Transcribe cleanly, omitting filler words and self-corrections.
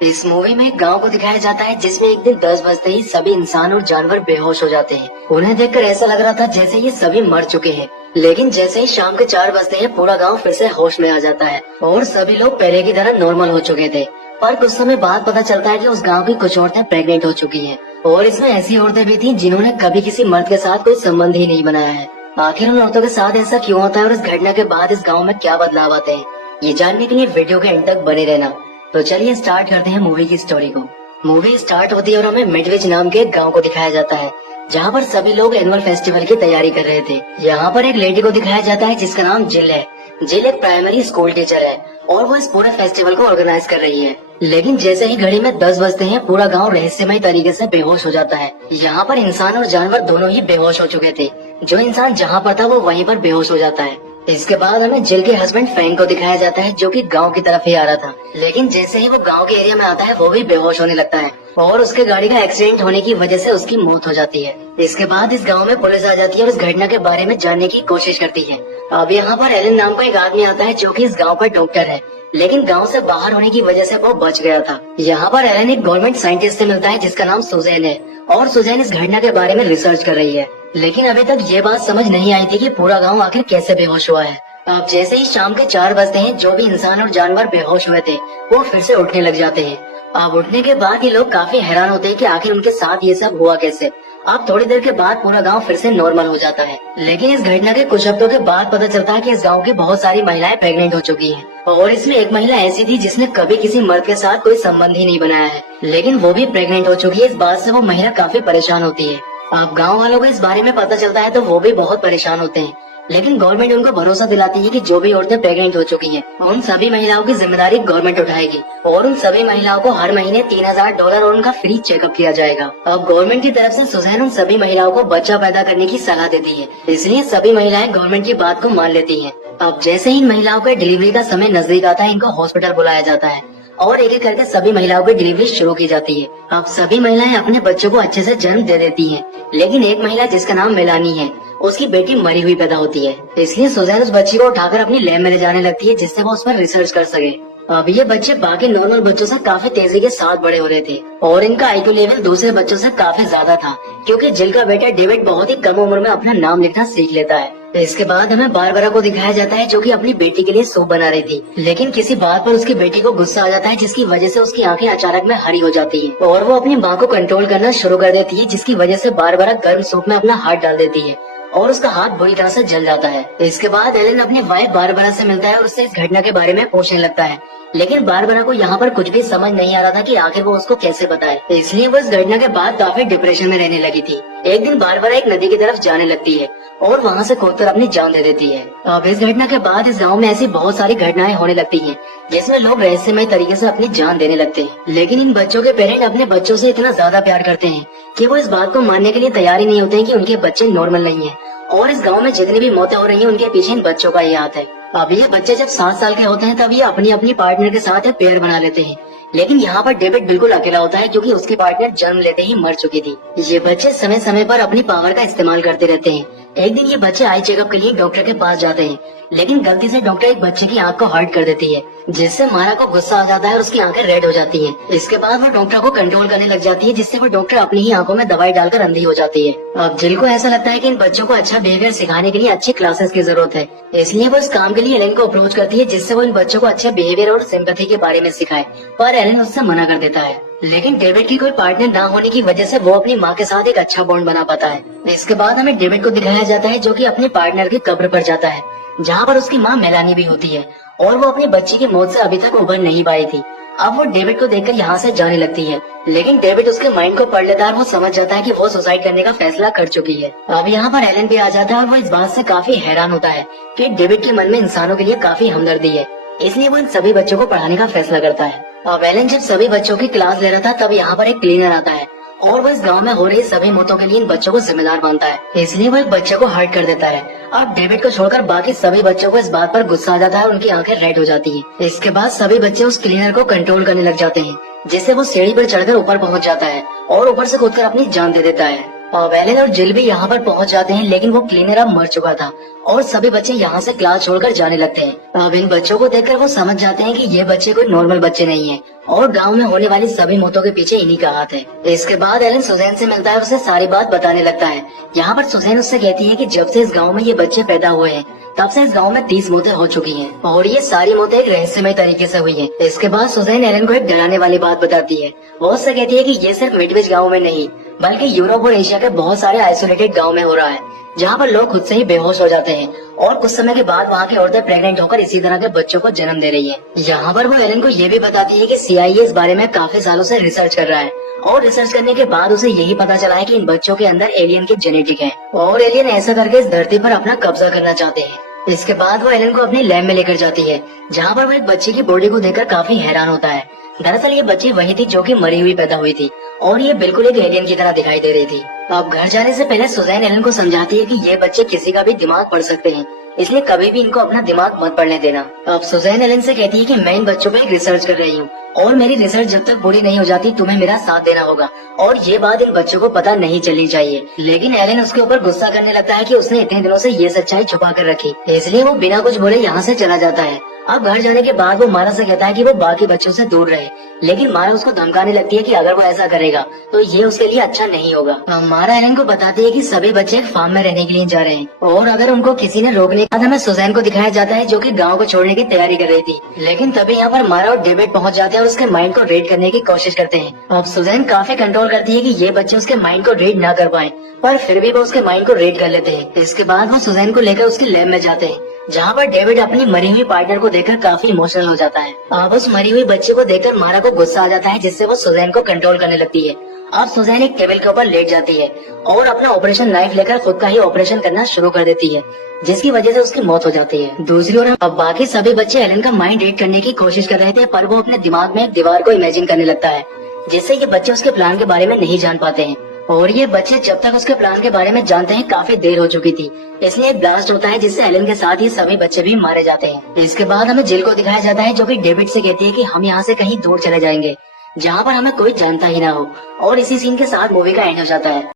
इस मूवी में एक गांव को दिखाया जाता है जिसमें एक दिन 10 बजते ही सभी इंसान और जानवर बेहोश हो जाते हैं। उन्हें देखकर ऐसा लग रहा था जैसे ये सभी मर चुके हैं। लेकिन जैसे ही शाम के 4 बजते हैं पूरा गांव फिर से होश में आ जाता है और सभी लोग पहले की तरह नॉर्मल हो चुके थे। पर कुछ समय बाद पता चलता है कि उस गांव की कुछ औरतें प्रेग्नेंट हो चुकी हैं और इसमें ऐसी औरतें भी थी जिन्होंने कभी किसी मर्द के साथ कोई संबंध ही नहीं बनाया है। आखिर उन औरतों के साथ ऐसा क्यों होता है और इस घटना के बाद इस गाँव में क्या बदलाव आते हैं, ये जानने के लिए वीडियो के एंड तक बने रहना। तो चलिए स्टार्ट करते हैं मूवी की स्टोरी को। मूवी स्टार्ट होती है और हमें मिडविच नाम के एक गांव को दिखाया जाता है जहां पर सभी लोग एनुअल फेस्टिवल की तैयारी कर रहे थे। यहाँ पर एक लेडी को दिखाया जाता है जिसका नाम जिल है। जिल एक प्राइमरी स्कूल टीचर है और वो इस पूरे फेस्टिवल को ऑर्गेनाइज कर रही है। लेकिन जैसे ही घड़ी में 10 बजते हैं पूरा गांव रहस्यमय तरीके से बेहोश हो जाता है। यहाँ पर इंसान और जानवर दोनों ही बेहोश हो चुके थे। जो इंसान जहाँ पर था वो वहीं पर बेहोश हो जाता है। इसके बाद हमें जिल के हस्बैंड फ्रैंक को दिखाया जाता है जो कि गांव की तरफ ही आ रहा था। लेकिन जैसे ही वो गांव के एरिया में आता है वो भी बेहोश होने लगता है और उसके गाड़ी का एक्सीडेंट होने की वजह से उसकी मौत हो जाती है। इसके बाद इस गांव में पुलिस आ जाती है और इस घटना के बारे में जानने की कोशिश करती है। अब यहाँ पर एलन नाम का एक आदमी आता है जो कि इस गांव का डॉक्टर है, लेकिन गांव से बाहर होने की वजह से वो बच गया था। यहाँ पर एलन एक गवर्नमेंट साइंटिस्ट से मिलता है जिसका नाम सुजैन है और सुजैन इस घटना के बारे में रिसर्च कर रही है। लेकिन अभी तक ये बात समझ नहीं आई थी कि पूरा गांव आखिर कैसे बेहोश हुआ है। अब जैसे ही शाम के 4 बजते हैं जो भी इंसान और जानवर बेहोश हुए थे वो फिर से उठने लग जाते हैं। अब उठने के बाद ये लोग काफी हैरान होते हैं कि आखिर उनके साथ ये सब हुआ कैसे। अब थोड़ी देर के बाद पूरा गांव फिर से नॉर्मल हो जाता है। लेकिन इस घटना के कुछ हफ्तों के बाद पता चलता है कि इस गांव की बहुत सारी महिलाएं प्रेग्नेंट हो चुकी हैं और इसमें एक महिला ऐसी थी जिसने कभी किसी मर्द के साथ कोई संबंध ही नहीं बनाया है, लेकिन वो भी प्रेग्नेंट हो चुकी है। इस बात से वो महिला काफी परेशान होती है। अब गाँव वालों को इस बारे में पता चलता है तो वो भी बहुत परेशान होते हैं। लेकिन गवर्नमेंट उनको भरोसा दिलाती है कि जो भी औरतें प्रेग्नेंट हो चुकी हैं, उन सभी महिलाओं की जिम्मेदारी गवर्नमेंट उठाएगी और उन सभी महिलाओं को हर महीने $3000 और उनका फ्री चेकअप किया जाएगा। अब गवर्नमेंट की तरफ से सुजैन उन सभी महिलाओं को बच्चा पैदा करने की सलाह देती है, इसलिए सभी महिलाएं गवर्नमेंट की बात को मान लेती है। अब जैसे ही इन महिलाओं के डिलीवरी का समय नजदीक आता है इनको हॉस्पिटल बुलाया जाता है और एक एक करके सभी महिलाओं की डिलीवरी शुरू की जाती है। अब सभी महिलाएं अपने बच्चों को अच्छे से जन्म दे देती हैं, लेकिन एक महिला जिसका नाम मेलानी है उसकी बेटी मरी हुई पैदा होती है। इसलिए सुजैन उस बच्ची को उठाकर अपनी लैब में ले जाने लगती है जिससे वो उस पर रिसर्च कर सके। अब ये बच्चे बाकी नॉर्मल बच्चों से काफी तेजी के साथ बड़े हो रहे थे और इनका आईक्यू लेवल दूसरे बच्चों से काफी ज्यादा था, क्योंकि जिल का बेटा डेविड बहुत ही कम उम्र में अपना नाम लिखना सीख लेता है। इसके बाद हमें बारबरा को दिखाया जाता है जो कि अपनी बेटी के लिए सूप बना रही थी, लेकिन किसी बात पर उसकी बेटी को गुस्सा आ जाता है जिसकी वजह से उसकी आंखें अचानक में हरी हो जाती है और वो अपनी माँ को कंट्रोल करना शुरू कर देती है, जिसकी वजह से बारबरा गर्म सूप में अपना हाथ डाल देती है और उसका हाथ बुरी तरह से जल जाता है। इसके बाद एलन अपनी वाइफ बारबरा से मिलता है और उससे इस घटना के बारे में पूछने लगता है, लेकिन बारबरा को यहाँ पर कुछ भी समझ नहीं आ रहा था कि आखिर वो उसको कैसे बताए, इसलिए वो इस घटना के बाद काफी डिप्रेशन में रहने लगी थी। एक दिन बारबरा एक नदी की तरफ जाने लगती है और वहाँ से खोदकर अपनी जान दे देती है। अब इस घटना के बाद इस गाँव में ऐसी बहुत सारी घटनाएं होने लगती हैं जिसमें लोग रहस्यमय तरीके से अपनी जान देने लगते हैं। लेकिन इन बच्चों के पेरेंट अपने बच्चों से इतना ज्यादा प्यार करते हैं कि वो इस बात को मानने के लिए तैयार ही नहीं होते हैं कि उनके बच्चे नॉर्मल नहीं है और इस गांव में जितनी भी मौतें हो रही हैं उनके पीछे इन बच्चों का ही हाथ है। अब ये बच्चे जब 7 साल के होते हैं तब ये अपनी अपनी पार्टनर के साथ एक पेयर बना लेते हैं, लेकिन यहाँ पर डेविड बिल्कुल अकेला होता है क्योंकि उसकी पार्टनर जन्म लेते ही मर चुकी थी। ये बच्चे समय समय पर अपनी पावर का इस्तेमाल करते रहते हैं। एक दिन ये बच्चे आई चेकअप के लिए डॉक्टर के पास जाते हैं, लेकिन गलती से डॉक्टर एक बच्चे की आंख को हर्ट कर देती है, जिससे मारा को गुस्सा आ जाता है और उसकी आंखें रेड हो जाती हैं। इसके बाद वो डॉक्टर को कंट्रोल करने लग जाती है, जिससे वो डॉक्टर अपनी ही आंखों में दवाई डालकर अंधी हो जाती है। अब जिल को ऐसा लगता है कि इन बच्चों को अच्छा बिहेवियर सिखाने के लिए अच्छी क्लासेस की जरूरत है, इसलिए वो इस काम के लिए एलन को अप्रोच करती है जिससे वो इन बच्चों को अच्छे बिहेवियर और सिंपैथी के बारे में सिखाए, पर एलन उससे मना कर देता है। लेकिन डेविड की कोई पार्टनर ना होने की वजह से वो अपनी माँ के साथ एक अच्छा बॉन्ड बना पाता है। इसके बाद हमें डेविड को दिखाया जाता है जो कि अपने पार्टनर की कब्र पर जाता है जहाँ पर उसकी माँ मेलानी भी होती है और वो अपनी बच्ची की मौत से अभी तक उभर नहीं पाई थी। अब वो डेविड को देखकर यहाँ से जाने लगती है, लेकिन डेविड उसके माइंड को पढ़ लेता है और वो समझ जाता है कि वो सुसाइड करने का फैसला कर चुकी है। अब यहाँ पर एलन भी आ जाता है और वो इस बात से काफी हैरान होता है कि डेविड के मन में इंसानों के लिए काफी हमदर्दी है, इसलिए वो इन सभी बच्चों को पढ़ाने का फैसला करता है। अब एलन जब सभी बच्चों की क्लास ले रहा था तब यहाँ पर एक क्लीनर आता है और वो इस गांव में हो रही सभी मौतों के लिए इन बच्चों को जिम्मेदार मानता है, इसलिए वो एक बच्चे को हर्ट कर देता है। अब डेविड को छोड़कर बाकी सभी बच्चों को इस बात पर गुस्सा आ जाता है और उनकी आंखें रेड हो जाती हैं। इसके बाद सभी बच्चे उस क्लीनर को कंट्रोल करने लग जाते हैं, जिससे वो सीढ़ी पर चढ़कर ऊपर पहुंच जाता है और ऊपर से कूदकर अपनी जान दे देता है। अब एलन और जिल भी यहाँ पर पहुँच जाते हैं, लेकिन वो क्लीनर अब मर चुका था और सभी बच्चे यहाँ से क्लास छोड़कर जाने लगते हैं। अब इन बच्चों को देखकर वो समझ जाते हैं कि ये बच्चे कोई नॉर्मल बच्चे नहीं है और गांव में होने वाली सभी मौतों के पीछे इन्हीं का हाथ है। इसके बाद एलन सुजैन से मिलता है, उसे सारी बात बताने लगता है। यहाँ पर सुजैन उससे कहती है कि जब से इस गाँव में ये बच्चे पैदा हुए हैं तब से इस गांव में 30 मौतें हो चुकी हैं और ये सारी मौतें एक रहस्यमय तरीके से हुई हैं। इसके बाद सुजैन एलन को एक डराने वाली बात बताती है। वो उससे कहती है कि ये सिर्फ मिडवेज गांव में नहीं बल्कि यूरोप और एशिया के बहुत सारे आइसोलेटेड गांव में हो रहा है, जहाँ पर लोग खुद से ही बेहोश हो जाते हैं और कुछ समय के बाद वहाँ की औरतें प्रेग्नेंट होकर इसी तरह के बच्चों को जन्म दे रही है। यहाँ पर वो एलन को ये भी बताती है कि CIA इस बारे में काफी सालों से रिसर्च कर रहा है और रिसर्च करने के बाद उसे यही पता चला है कि इन बच्चों के अंदर एलियन की जेनेटिक है और एलियन ऐसा करके इस धरती पर अपना कब्जा करना चाहते हैं। इसके बाद वो एलन को अपनी लैब में लेकर जाती है, जहाँ पर वो एक बच्चे की बॉडी को देखकर काफी हैरान होता है। दरअसल ये बच्ची वही थी जो कि मरी हुई पैदा हुई थी और ये बिल्कुल एक एलियन की तरह दिखाई दे रही थी। अब घर जाने से पहले सुजैन एलन को समझाती है कि ये बच्चे किसी का भी दिमाग पढ़ सकते हैं, इसलिए कभी भी इनको अपना दिमाग मत पढ़ने देना। अब सुजैन एलन से कहती है कि मैं इन बच्चों पे एक रिसर्च कर रही हूँ और मेरी रिसर्च जब तक पूरी नहीं हो जाती तुम्हें मेरा साथ देना होगा और ये बात इन बच्चों को पता नहीं चलनी चाहिए। लेकिन एलन उसके ऊपर गुस्सा करने लगता है कि उसने इतने दिनों से ये सच्चाई छुपा कर रखी, इसलिए वो बिना कुछ बोले यहाँ से चला जाता है। अब घर जाने के बाद वो मारा से कहता है कि वो बाकी बच्चों से दूर रहे, लेकिन मारा उसको धमकाने लगती है कि अगर वो ऐसा करेगा तो ये उसके लिए अच्छा नहीं होगा। मारा एलन को बताती है कि सभी बच्चे एक फार्म में रहने के लिए जा रहे हैं और अगर उनको किसी ने रोकने के बाद हमें सुजैन को दिखाया जाता है जो कि गांव को छोड़ने की तैयारी कर रही थी। लेकिन तभी यहाँ पर मारा और डेविड पहुँच जाते हैं और उसके माइंड को रीड करने की कोशिश करते हैं। अब सुजैन काफी कंट्रोल करती है कि ये बच्चे उसके माइंड को रीड ना कर पाए, पर फिर भी वो उसके माइंड को रीड कर लेते हैं। इसके बाद वो सुजैन को लेकर उसकी लैब में जाते हैं, जहाँ पर डेविड अपनी मरी हुई पार्टनर को देखकर काफी इमोशनल हो जाता है। अब उस मरी हुई बच्चे को देखकर मारा को गुस्सा आ जाता है, जिससे वो सुजैन को कंट्रोल करने लगती है। अब सुजैन एक टेबल के ऊपर लेट जाती है और अपना ऑपरेशन नाइफ लेकर खुद का ही ऑपरेशन करना शुरू कर देती है, जिसकी वजह से उसकी मौत हो जाती है। दूसरी ओर अब बाकी सभी बच्चे एलन का माइंड रीड करने की कोशिश कर रहे थे, पर वो अपने दिमाग में एक दीवार को इमेजिन करने लगता है, जिससे ये बच्चे उसके प्लान के बारे में नहीं जान पाते हैं। और ये बच्चे जब तक उसके प्लान के बारे में जानते हैं काफी देर हो चुकी थी, इसलिए एक ब्लास्ट होता है जिससे एलन के साथ ही सभी बच्चे भी मारे जाते हैं। इसके बाद हमें जिल को दिखाया जाता है जो कि डेविड से कहती है कि हम यहाँ से कहीं दूर चले जाएंगे, जहाँ पर हमें कोई जानता ही ना हो, और इसी सीन के साथ मूवी का एंड हो जाता है।